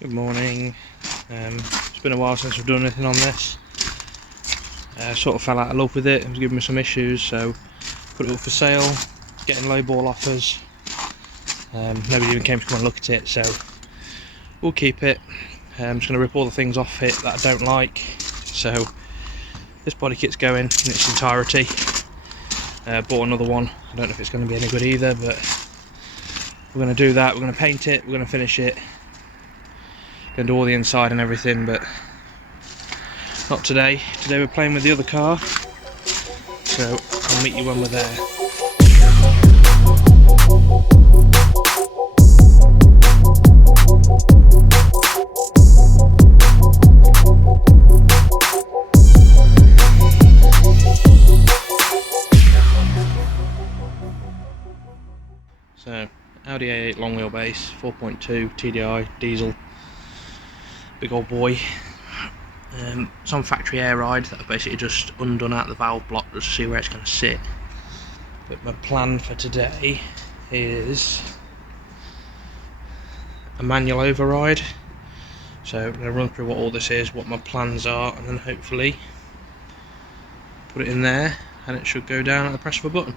Good morning. It's been a while since we've done anything on this. Sort of fell out of love with it. It was giving me some issues, so put it up for sale, getting low ball offers. Nobody even came to come and look at it, so we'll keep it. I'm just going to rip all the things off it that I don't like. So this body kit's going in its entirety. Bought another one. I don't know if it's going to be any good either, but we're going to do that. We're going to paint it, we're going to finish it, going to do all the inside and everything, but not today. Today we're playing with the other car, so I'll meet you when we're there. So, Audi A8 long wheelbase, 4.2 TDI diesel, big old boy. Some factory air ride that I've basically just undone out the valve block just to see where it's going to sit. But my plan for today is a manual override. So I'm going to run through what all this is, what my plans are, and then hopefully put it in there and it should go down at the press of a button.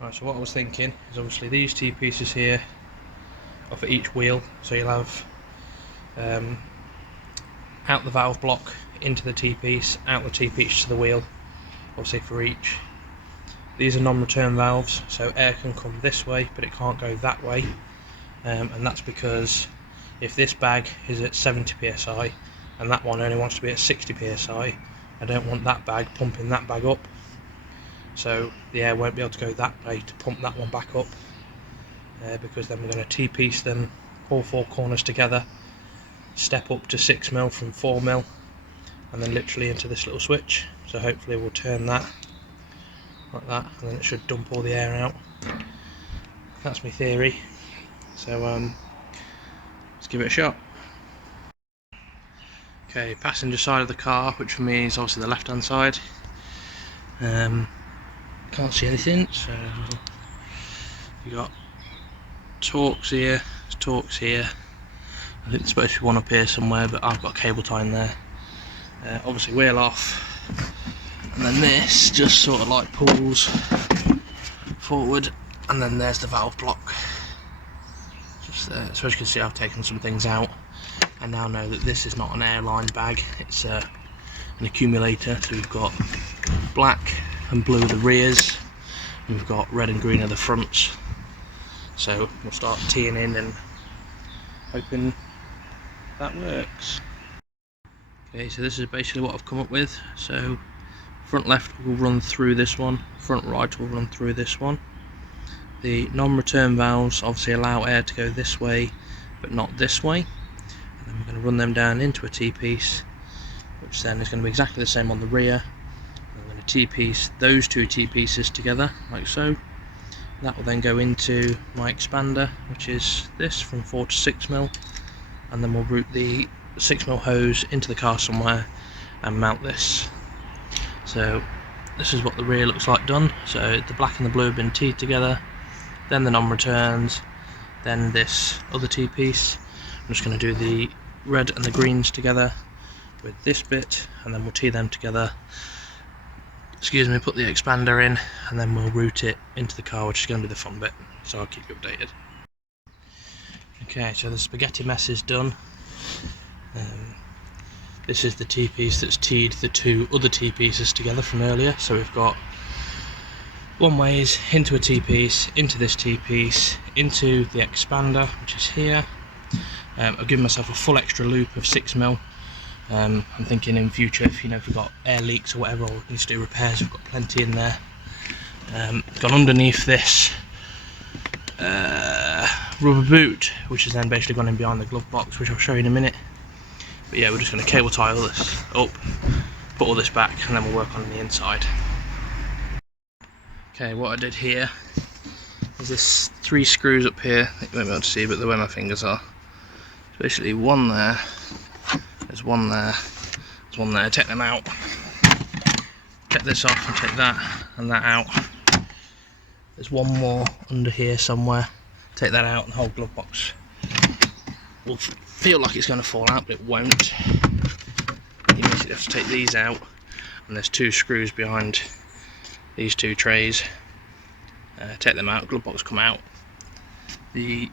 Right, so what I was thinking is obviously these T-pieces here are for each wheel, so you'll have out the valve block into the T-piece, out the T-piece to the wheel, obviously for each. These are non-return valves, so air can come this way but it can't go that way, and that's because if this bag is at 70 psi and that one only wants to be at 60 psi, I don't want that bag pumping that bag up, so the air won't be able to go that way to pump that one back up, because then we're going to T-piece them all four corners together, step up to 6mm from 4mm, and then literally into this little switch. So hopefully we'll turn that like that and then it should dump all the air out. That's my theory, so let's give it a shot. Okay, passenger side of the car, which for me is obviously the left hand side. Can't see anything, so you got Torx here, Torx here. I think there's supposed to be one up here somewhere, but I've got a cable tie in there. Obviously wheel off, and then this just sort of like pulls forward, and then there's the valve block just there. So as you can see, I've taken some things out. I now know that this is not an airline bag, it's an accumulator. So we've got black and blue are the rears, and we've got red and green are the fronts. So we'll start teeing in and hoping that works. Okay, so this is basically what I've come up with. So front left will run through this one, front right will run through this one. The non-return valves obviously allow air to go this way but not this way, and then we're going to run them down into a T-piece, which then is going to be exactly the same on the rear. I'm going to T-piece those two T-pieces together like so. That will then go into my expander, which is this from 4 to 6mm, and then we'll route the 6mm hose into the car somewhere and mount this. So this is what the rear looks like done. So the black and the blue have been teed together, then the non-returns, then this other T-piece. I'm just going to do the red and the greens together with this bit, and then we'll tee them together, put the expander in, and then we'll route it into the car, which is going to be the fun bit, so I'll keep you updated. Okay, so the spaghetti mess is done. This is the T-piece that's teed the two other T-pieces together from earlier. So we've got one ways into a T-piece, into this T-piece, into the expander, which is here. I've given myself a full extra loop of 6mm. I'm thinking in future, if we've got air leaks or whatever, or we need to do repairs, we've got plenty in there. Gone underneath this rubber boot, which is then basically gone in behind the glove box, which I'll show you in a minute. But yeah, we're just going to cable tie all this up, put all this back, and then we'll work on the inside. Okay, what I did here is this 3 screws up here. You won't be able to see, but the way my fingers are. It's basically one there, there's one there, there's one there. Take them out. Take this off and take that and that out. There's one more under here somewhere. Take that out and the whole glove box will feel like it's going to fall out, but it won't. You basically have to take these out, and there's 2 screws behind these 2 trays. Take them out, glove box come out. The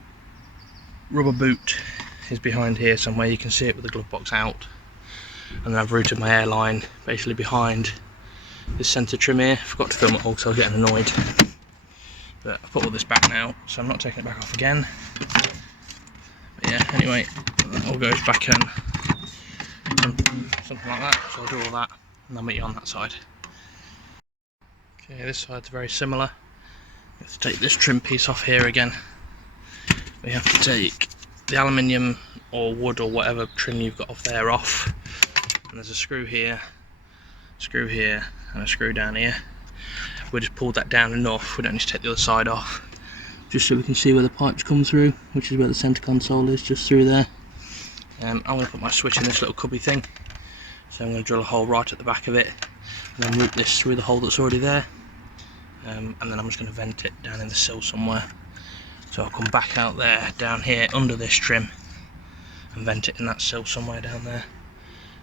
rubber boot is behind here somewhere, you can see it with the glove box out. And then I've routed my airline basically behind this centre trim here. Forgot to film it all because I was getting annoyed. But I've put all this back now, so I'm not taking it back off again. But yeah, anyway, that all goes back in. Something like that, so I'll do all that and I'll meet you on that side. Okay, this side's very similar. You have to take this trim piece off here again. We have to take the aluminium or wood or whatever trim you've got off there off. And there's a screw here, and a screw down here. We just pulled that down enough, we don't need to take the other side off. Just so we can see where the pipes come through, which is where the centre console is, just through there. I'm going to put my switch in this little cubby thing. So I'm going to drill a hole right at the back of it, and then route this through the hole that's already there. And then I'm just going to vent it down in the sill somewhere. So I'll come back out there, down here, under this trim, and vent it in that sill somewhere down there.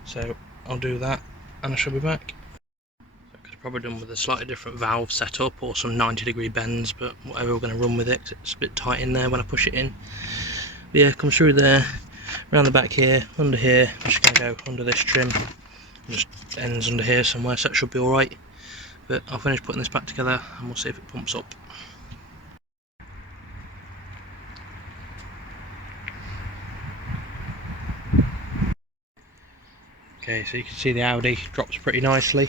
So I'll do that, and I shall be back. I could have probably done with a slightly different valve setup, or some 90-degree bends, but whatever, we're going to run with it, 'cause it's a bit tight in there when I push it in. But yeah, comes through there, around the back here, under here. I'm just going to go under this trim, just ends under here somewhere, so that should be alright. But I'll finish putting this back together and we'll see if it pumps up. Okay, so you can see the Audi drops pretty nicely.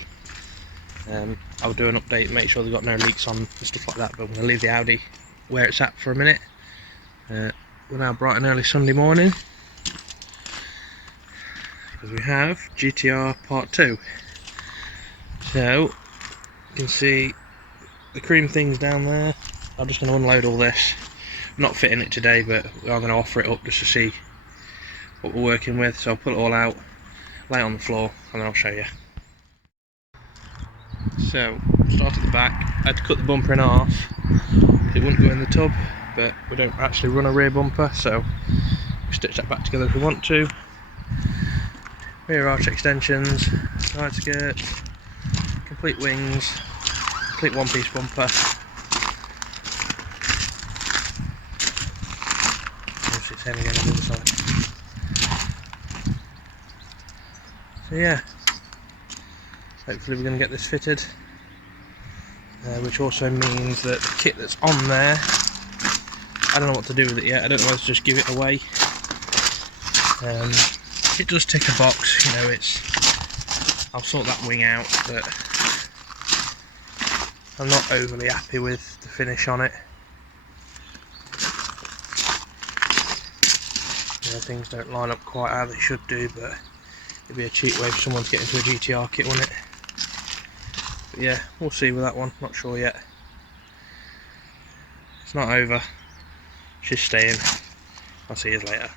I'll do an update, make sure they've got no leaks on and stuff like that, but I'm going to leave the Audi where it's at for a minute. We're now bright and early Sunday morning, because we have GTR Part 2. So, you can see the cream things down there. I'm just going to unload all this. I'm not fitting it today, but we are going to offer it up just to see what we're working with. So I'll put it all out, lay it on the floor, and then I'll show you. So, start at the back. I had to cut the bumper in half. It wouldn't go in the tub, but we don't actually run a rear bumper, so we stitch that back together if we want to. Rear arch extensions, side skirts, complete wings, complete one-piece bumper. Obviously same again on the other side. So yeah, hopefully we're going to get this fitted, which also means that the kit that's on there, I don't know what to do with it yet. I don't know whether to just give it away. It does tick a box, you know, I'll sort that wing out, but I'm not overly happy with the finish on it. You know, things don't line up quite how they should do, but it'd be a cheap way for someone to get into a GTR kit, wouldn't it? But yeah, we'll see with that one, not sure yet. It's not over, she's staying. I'll see you later.